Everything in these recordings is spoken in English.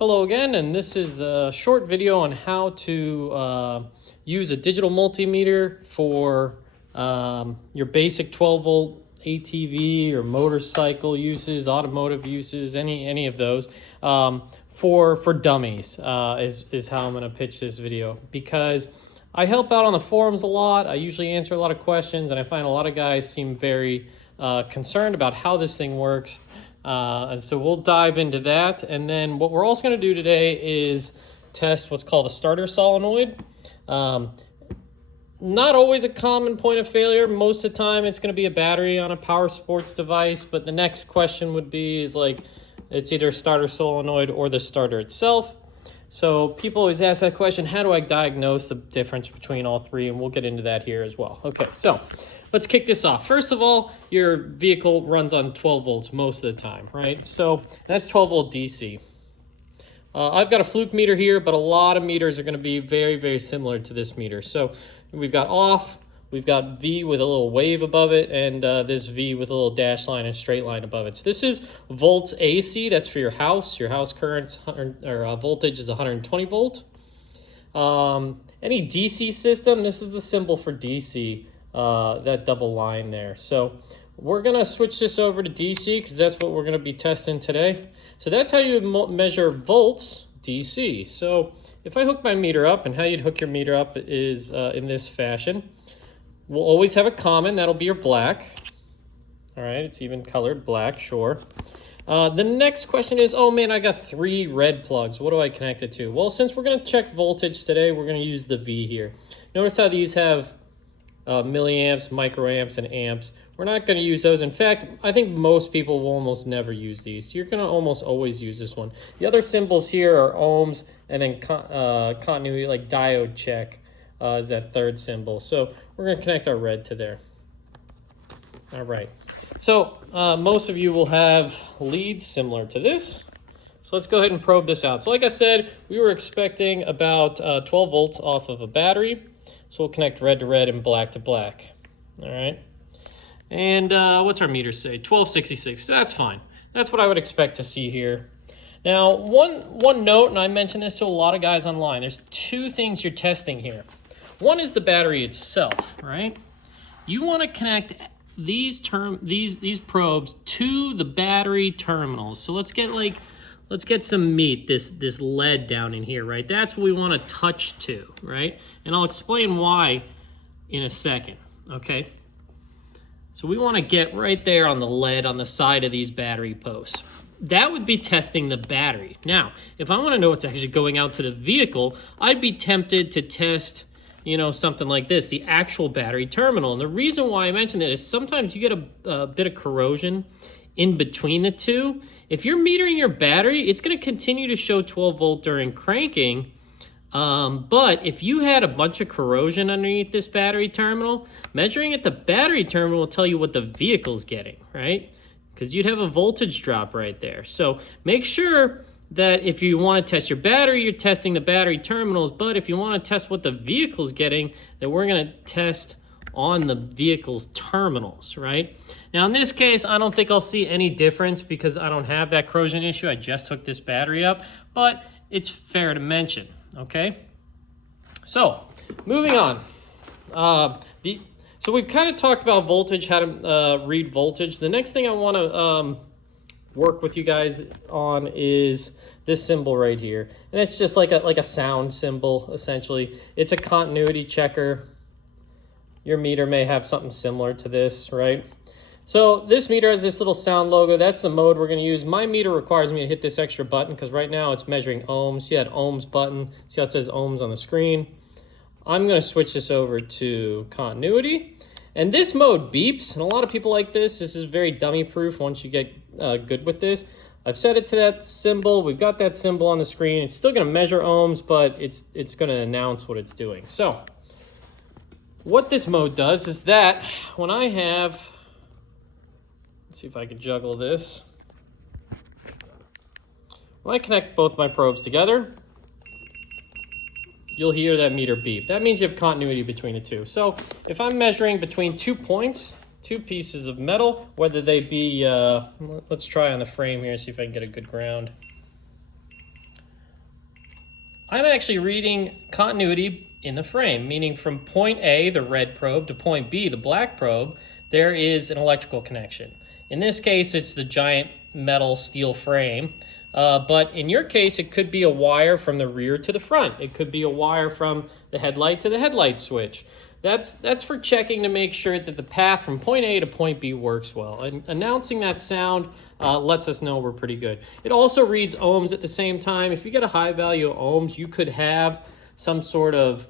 Hello again, and this is a short video on how to use a digital multimeter for your basic 12 volt ATV or motorcycle uses, automotive uses, any of those for dummies is how I'm going to pitch this video, because I help out on the forums a lot. I usually answer a lot of questions, and I find a lot of guys seem very concerned about how this thing works. And so we'll dive into that. And then what we're also going to do today is test what's called a starter solenoid. Not always a common point of failure. Most of the time it's going to be a battery on a power sports device. But the next question would be is like, it's either a starter solenoid or the starter itself. So people always ask that question, how do I diagnose the difference between all three? And we'll get into that here as well. Okay, so let's kick this off. First of all, your vehicle runs on 12 volts most of the time, right? So that's 12 volt DC. I've got a fluke meter here, but a lot of meters are going to be very, very similar to this meter. So we've got off, we've got V with a little wave above it, and this V with a little dash line and straight line above it. So this is volts AC. That's for your house. Your house current voltage is 120 volt. Any DC system, this is the symbol for DC, that double line there. So we're going to switch this over to DC because that's what we're going to be testing today. So that's how you measure volts DC. So if I hook my meter up, and how you'd hook your meter up is in this fashion. We'll always have a common, that'll be your black. All right, it's even colored black, sure. The next question is, oh man, I got 3 red plugs. What do I connect it to? Well, since we're going to check voltage today, we're going to use the V here. Notice how these have milliamps, microamps, and amps. We're not going to use those. In fact, I think most people will almost never use these. So you're going to almost always use this one. The other symbols here are ohms, and then continuity, like diode check is that third symbol. So we're going to connect our red to there. All right. So most of you will have leads similar to this. So let's go ahead and probe this out. So like I said, we were expecting about 12 volts off of a battery. So we'll connect red to red and black to black. All right. And what's our meter say? 1266. That's fine. That's what I would expect to see here. Now, one note, and I mentioned this to a lot of guys online, there's 2 things you're testing here. One is the battery itself, right? You want to connect these probes to the battery terminals. So let's get some meat, this lead down in here, right? That's what we want to touch to, right? And I'll explain why in a second, okay? So we want to get right there on the lead on the side of these battery posts. That would be testing the battery. Now, if I want to know what's actually going out to the vehicle, I'd be tempted to test, something like this, the actual battery terminal. And the reason why I mention that is sometimes you get a bit of corrosion in between the two. If you're metering your battery, it's going to continue to show 12 volt during cranking. But if you had a bunch of corrosion underneath this battery terminal, measuring at the battery terminal will tell you what the vehicle's getting, right? Because you'd have a voltage drop right there. So make sure that if you want to test your battery, you're testing the battery terminals. But if you want to test what the vehicle's getting, then we're going to test on the vehicle's terminals, right? Now in this case, I don't think I'll see any difference because I don't have that corrosion issue. I just hooked this battery up, but it's fair to mention, okay? So moving on. So we've kind of talked about voltage, how to read voltage. The next thing I want to work with you guys on is this symbol right here. And it's just like a sound symbol, essentially. It's a continuity checker. Your meter may have something similar to this, right? So this meter has this little sound logo. That's the mode we're going to use. My meter requires me to hit this extra button because right now it's measuring ohms. See that ohms button? See how it says ohms on the screen? I'm going to switch this over to continuity. And this mode beeps, and a lot of people like this. This is very dummy proof once you get good with this. I've set it to that symbol. We've got that symbol on the screen. It's still going to measure ohms, but it's going to announce what it's doing. So what this mode does is that when I have, let's see if I can juggle this. When I connect both my probes together, you'll hear that meter beep. That means you have continuity between the two. So if I'm measuring between 2 points, 2 pieces of metal, whether they be, let's try on the frame here, see if I can get a good ground. I'm actually reading continuity in the frame, meaning from point A, the red probe, to point B, the black probe, there is an electrical connection. In this case, it's the giant metal steel frame. But in your case, it could be a wire from the rear to the front. It could be a wire from the headlight to the headlight switch. That's for checking to make sure that the path from point A to point B works well. And announcing that sound lets us know we're pretty good. It also reads ohms at the same time. If you get a high value of ohms, you could have some sort of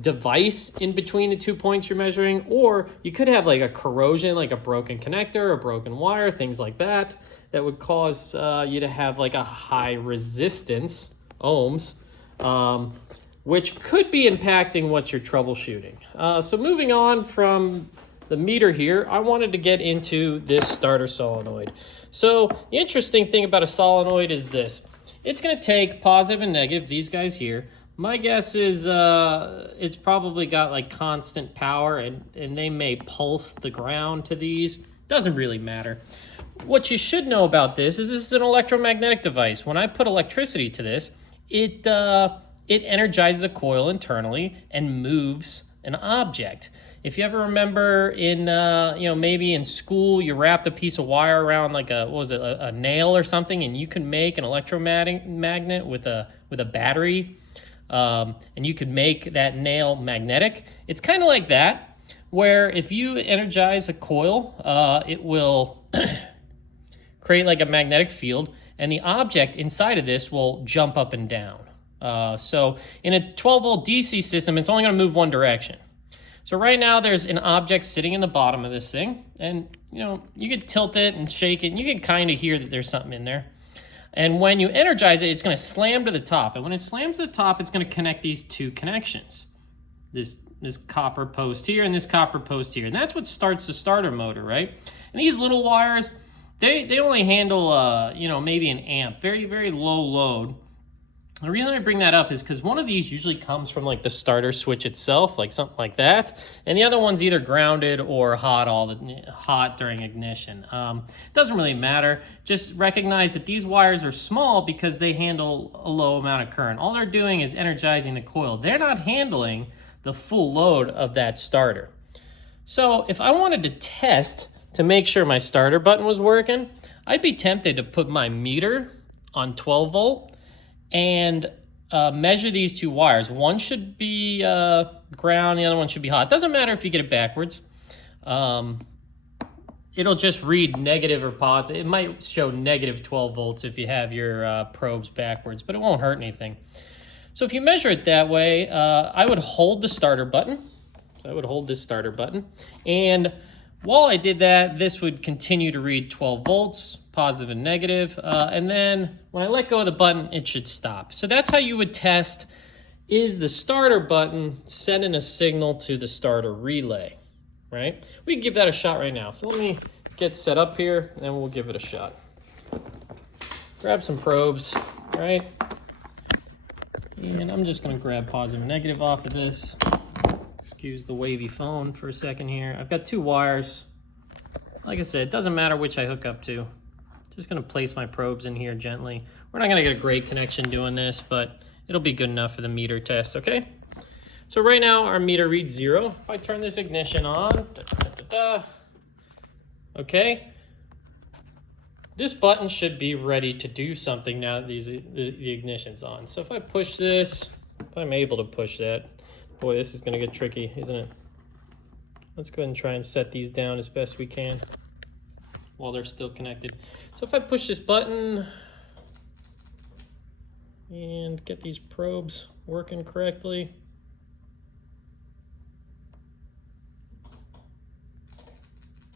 device in between the 2 points you're measuring, or you could have like a corrosion, like a broken connector, a broken wire, things like that, that would cause you to have like a high resistance, ohms, which could be impacting what you're troubleshooting. So moving on from the meter here, I wanted to get into this starter solenoid. So the interesting thing about a solenoid is this. It's going to take positive and negative, these guys here. My guess is it's probably got like constant power, and they may pulse the ground to these. Doesn't really matter. What you should know about this is an electromagnetic device. When I put electricity to this, it energizes a coil internally and moves an object. If you ever remember in, maybe in school, you wrapped a piece of wire around like a nail or something, and you can make an electromagnet with a battery, and you could make that nail magnetic. It's kind of like that, where if you energize a coil, it will create like a magnetic field, and the object inside of this will jump up and down. So in a 12-volt DC system, it's only going to move one direction. So right now there's an object sitting in the bottom of this thing, and you could tilt it and shake it, and you can kind of hear that there's something in there. And when you energize it, it's going to slam to the top. And when it slams to the top, it's going to connect these two connections. This copper post here and this copper post here. And that's what starts the starter motor, right? And these little wires, they only handle, maybe an amp, very, very low load. The reason I bring that up is because one of these usually comes from like the starter switch itself, like something like that, and the other one's either grounded or hot during ignition. Doesn't really matter. Just recognize that these wires are small because they handle a low amount of current. All they're doing is energizing the coil. They're not handling the full load of that starter. So if I wanted to test to make sure my starter button was working, I'd be tempted to put my meter on 12 volt and measure these two wires. One should be ground, the other one should be hot. Doesn't matter if you get it backwards. It'll just read negative or positive. It might show negative 12 volts if you have your probes backwards, but it won't hurt anything. So if you measure it that way, I would hold the starter button. So I would hold this starter button. And while I did that, this would continue to read 12 volts, positive and negative. And then when I let go of the button, it should stop. So that's how you would test, is the starter button sending a signal to the starter relay, right? We can give that a shot right now. So let me get set up here and we'll give it a shot. Grab some probes, right? And I'm just gonna grab positive and negative off of this. Excuse the wavy phone for a second here. I've got two wires. Like I said, it doesn't matter which I hook up to. Just gonna place my probes in here gently. We're not gonna get a great connection doing this, but it'll be good enough for the meter test, okay? So right now our meter reads 0. If I turn this ignition on, okay, this button should be ready to do something now that the ignition's on. So if I push this, if I'm able to push that, boy, this is gonna get tricky, isn't it? Let's go ahead and try and set these down as best we can while they're still connected. So if I push this button and get these probes working correctly.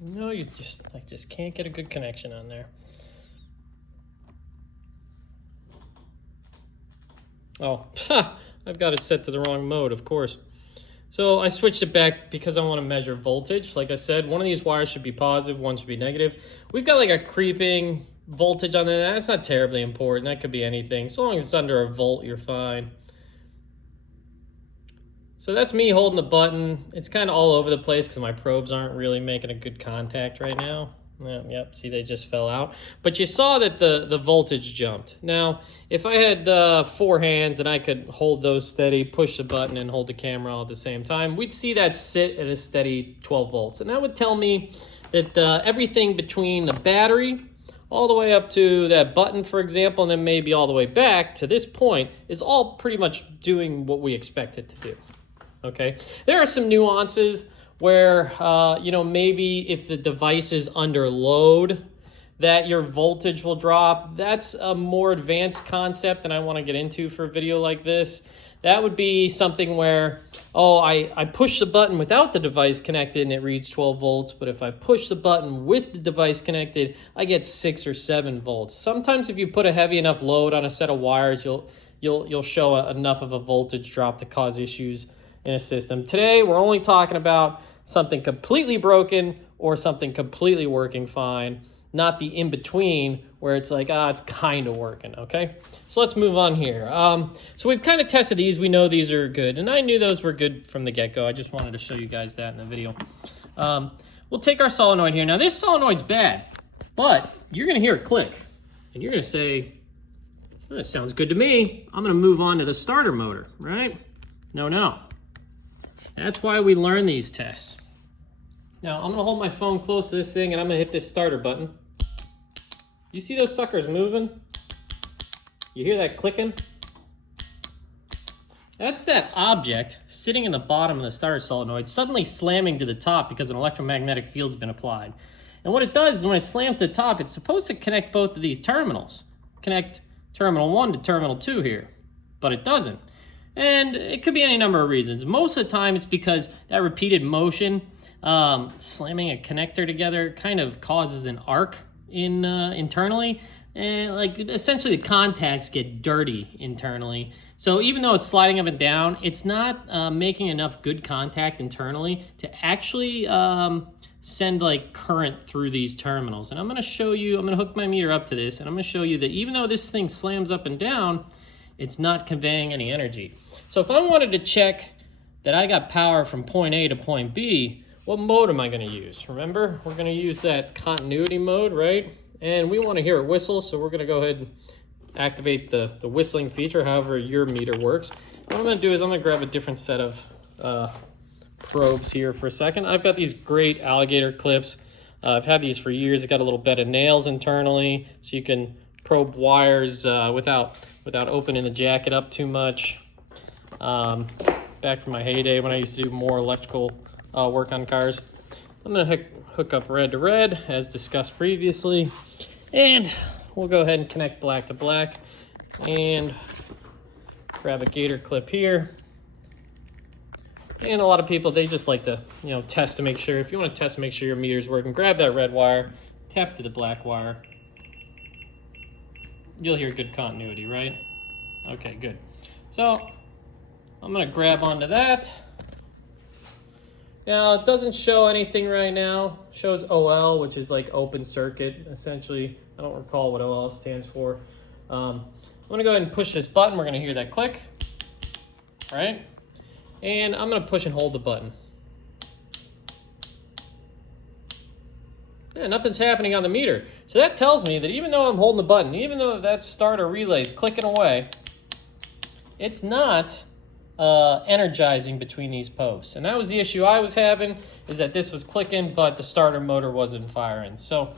No, you just can't get a good connection on there. Oh, I've got it set to the wrong mode, of course. So I switched it back because I want to measure voltage. Like I said, one of these wires should be positive, one should be negative. We've got like a creeping voltage on there. That's not terribly important. That could be anything. So long as it's under a volt, you're fine. So that's me holding the button. It's kind of all over the place because my probes aren't really making a good contact right now. Yep, see, they just fell out. But you saw that the voltage jumped. Now, if I had 4 hands and I could hold those steady, push the button, and hold the camera all at the same time, we'd see that sit at a steady 12 volts. And that would tell me that everything between the battery all the way up to that button, for example, and then maybe all the way back to this point is all pretty much doing what we expect it to do. Okay, there are some nuances where, maybe if the device is under load, that your voltage will drop. That's a more advanced concept than I want to get into for a video like this. That would be something where, I push the button without the device connected and it reads 12 volts, but if I push the button with the device connected, I get 6 or 7 volts. Sometimes if you put a heavy enough load on a set of wires, you'll show enough of a voltage drop to cause issues in a system. Today, we're only talking about something completely broken or something completely working fine, not the in-between where it's like, it's kind of working, okay? So let's move on here. So we've kind of tested these. We know these are good, and I knew those were good from the get-go. I just wanted to show you guys that in the video. We'll take our solenoid here. Now, this solenoid's bad, but you're going to hear it click, and you're going to say, that sounds good to me. I'm going to move on to the starter motor, right? No. That's why we learn these tests. Now, I'm gonna hold my phone close to this thing and I'm gonna hit this starter button. You see those suckers moving? You hear that clicking? That's that object sitting in the bottom of the starter solenoid suddenly slamming to the top because an electromagnetic field's been applied. And what it does is when it slams to the top, it's supposed to connect both of these terminals. Connect terminal 1 to terminal 2 here, but it doesn't. And it could be any number of reasons. Most of the time it's because that repeated motion, slamming a connector together, kind of causes an arc internally. And essentially the contacts get dirty internally. So even though it's sliding up and down, it's not making enough good contact internally to actually send current through these terminals. And I'm gonna show you, I'm gonna hook my meter up to this, and I'm gonna show you that even though this thing slams up and down, it's not conveying any energy. So if I wanted to check that I got power from point A to point B, what mode am I going to use? Remember, we're going to use that continuity mode, right? And we want to hear it whistle, so we're going to go ahead and activate the whistling feature, however your meter works. What I'm going to do is I'm going to grab a different set of probes here for a second. I've got these great alligator clips. I've had these for years. It's got a little bed of nails internally, so you can probe wires without opening the jacket up too much. Back from my heyday when I used to do more electrical work on cars. I'm going to hook up red to red as discussed previously, and we'll go ahead and connect black to black and grab a gator clip here. And a lot of people, they just like to test to make sure. If you want to test to make sure your meter's working, grab that red wire, tap to the black wire. You'll hear good continuity, right? Okay, good. So I'm going to grab onto that. Now, it doesn't show anything right now. It shows OL, which is like open circuit, essentially. I don't recall what OL stands for. I'm going to go ahead and push this button. We're going to hear that click, right? And I'm going to push and hold the button. Yeah, nothing's happening on the meter. So that tells me that even though I'm holding the button, even though that starter relay is clicking away, it's not energizing between these posts. And that was the issue I was having, is that this was clicking, but the starter motor wasn't firing. So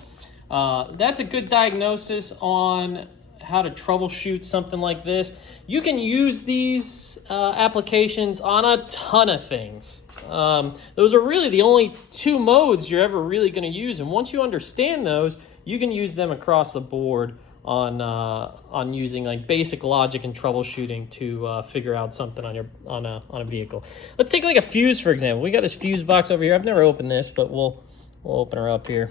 that's a good diagnosis on how to troubleshoot something like this. You can use these applications on a ton of things. Those are really the only two modes you're ever really going to use, and once you understand those, you can use them across the board on using like basic logic and troubleshooting to figure out something on a vehicle. Let's take like a fuse, for example. We got this fuse box over here. I've never opened this, but we'll open her up here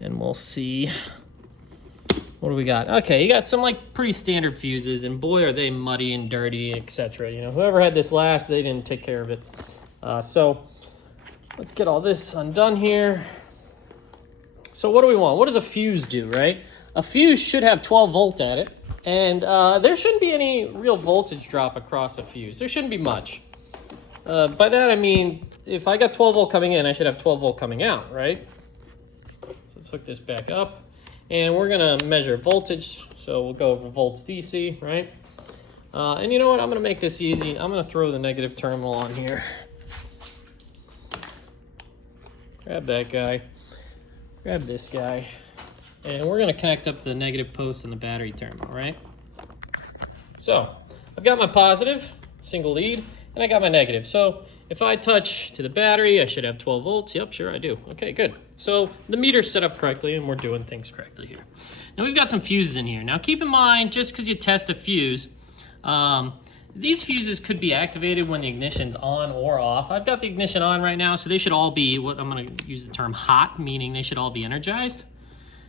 and we'll see. What do we got? Okay, you got some like pretty standard fuses, and boy are they muddy and dirty, etc. You know, whoever had this last, they didn't take care of it. So let's get all this undone here. So what do we want? What does a fuse do, right? A fuse should have 12 volt at it, and there shouldn't be any real voltage drop across a fuse. There shouldn't be much. By that I mean, if I got 12 volt coming in, I should have 12 volt coming out, right? So let's let's hook this back up. And we're gonna measure voltage. So we'll go over volts DC, right? And you know what, I'm gonna make this easy. I'm gonna throw the negative terminal on here. Grab that guy, grab this guy, and we're gonna connect up to the negative post in the battery terminal, right? So I've got my positive, single lead, and I got my negative. So if I touch to the battery, I should have 12 volts. Yep, sure I do. Okay, good. So the meter's set up correctly and we're doing things correctly here. Now we've got some fuses in here. Now keep in mind, just because you test a fuse, these fuses could be activated when the ignition's on or off. I've got the ignition on right now, so they should all be, what I'm gonna use the term hot, meaning they should all be energized.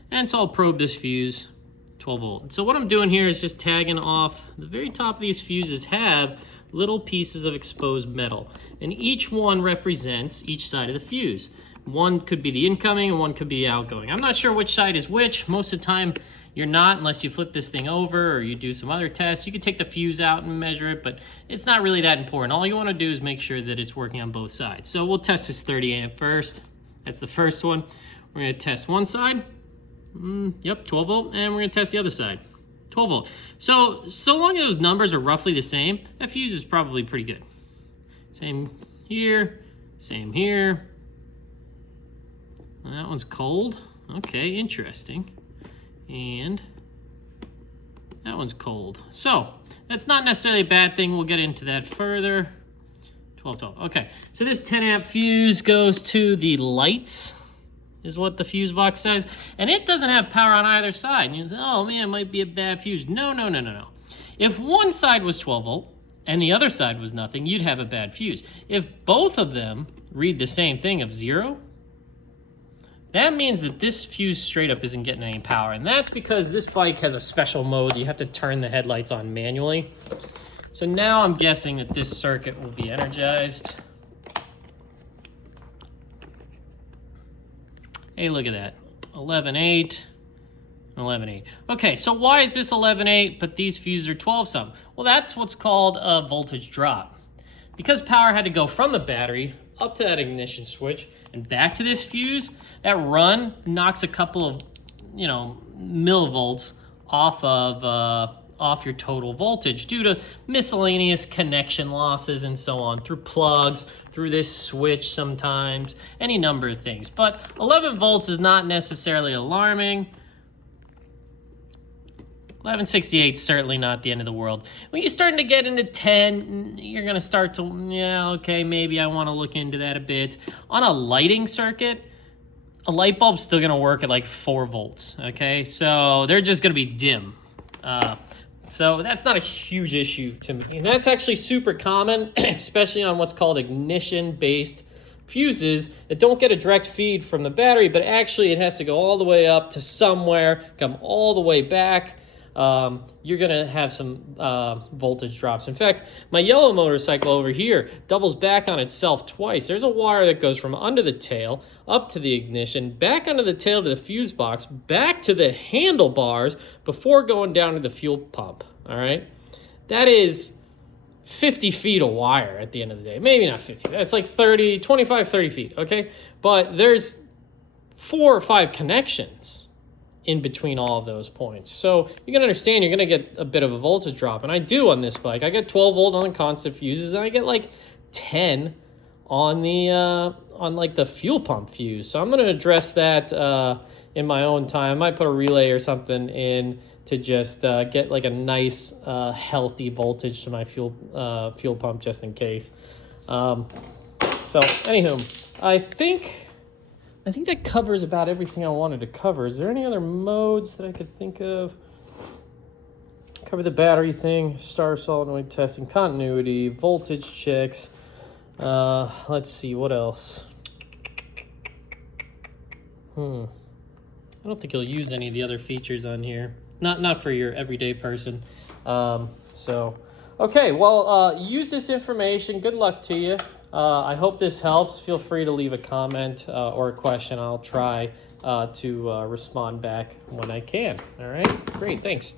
And so I'll probe this fuse, 12 volt. So what I'm doing here is just tagging off, the very top of these fuses have little pieces of exposed metal. And each one represents each side of the fuse. One could be the incoming and one could be the outgoing. I'm not sure which side is which. Most of the time you're not, unless you flip this thing over or you do some other tests. You can take the fuse out and measure it, but it's not really that important. All you want to do is make sure that it's working on both sides. So we'll test this 30 amp first. That's the first one. We're going to test one side. Yep, 12 volt. And we're going to test the other side. 12 volt. So long as those numbers are roughly the same, that fuse is probably pretty good. Same here, same here. That one's cold. Okay, interesting. And that one's cold. So that's not necessarily a bad thing. We'll get into that further. 12, 12. Okay, so this 10 amp fuse goes to the lights, is what the fuse box says. And it doesn't have power on either side. And you say, oh man, it might be a bad fuse. No. If one side was 12 volt and the other side was nothing, you'd have a bad fuse. If both of them read the same thing of 0, that means that this fuse straight up isn't getting any power. And that's because this bike has a special mode. You have to turn the headlights on manually. So now I'm guessing that this circuit will be energized. Hey, look at that. 11.8, 11.8. Okay, so why is this 11.8, but these fuses are 12 something? Well, that's what's called a voltage drop. Because power had to go from the battery up to that ignition switch and back to this fuse, that run knocks a couple of, millivolts off your total voltage due to miscellaneous connection losses and so on, through plugs, through this switch sometimes, any number of things. But 11 volts is not necessarily alarming. 1168 is certainly not the end of the world. When you're starting to get into 10, you're going to start to, okay, maybe I want to look into that a bit. On a lighting circuit, a light bulb's still going to work at like 4 volts, okay? So they're just going to be dim. So that's not a huge issue to me. And that's actually super common, especially on what's called ignition-based fuses that don't get a direct feed from the battery, but actually it has to go all the way up to somewhere, come all the way back. You're going to have some voltage drops. In fact, my yellow motorcycle over here doubles back on itself twice. There's a wire that goes from under the tail up to the ignition, back under the tail to the fuse box, back to the handlebars before going down to the fuel pump, all right? That is 50 feet of wire at the end of the day. Maybe not 50. That's like 25, 30 feet, okay? But there's 4 or 5 connections in between all of those points. So you can understand you're going to get a bit of a voltage drop. And I do on this bike. I get 12 volt on the constant fuses, and I get like 10 on the on like the fuel pump fuse. So I'm going to address that in my own time. I might put a relay or something in to just get like a nice healthy voltage to my fuel pump just in case. So anywho, I think that covers about everything I wanted to cover. Is there any other modes that I could think of? Cover the battery thing, starter solenoid testing, continuity, voltage checks. Let's see, what else? I don't think you'll use any of the other features on here. Not for your everyday person. Okay, well, use this information. Good luck to you. I hope this helps. Feel free to leave a comment or a question. I'll try to respond back when I can. All right, great, thanks.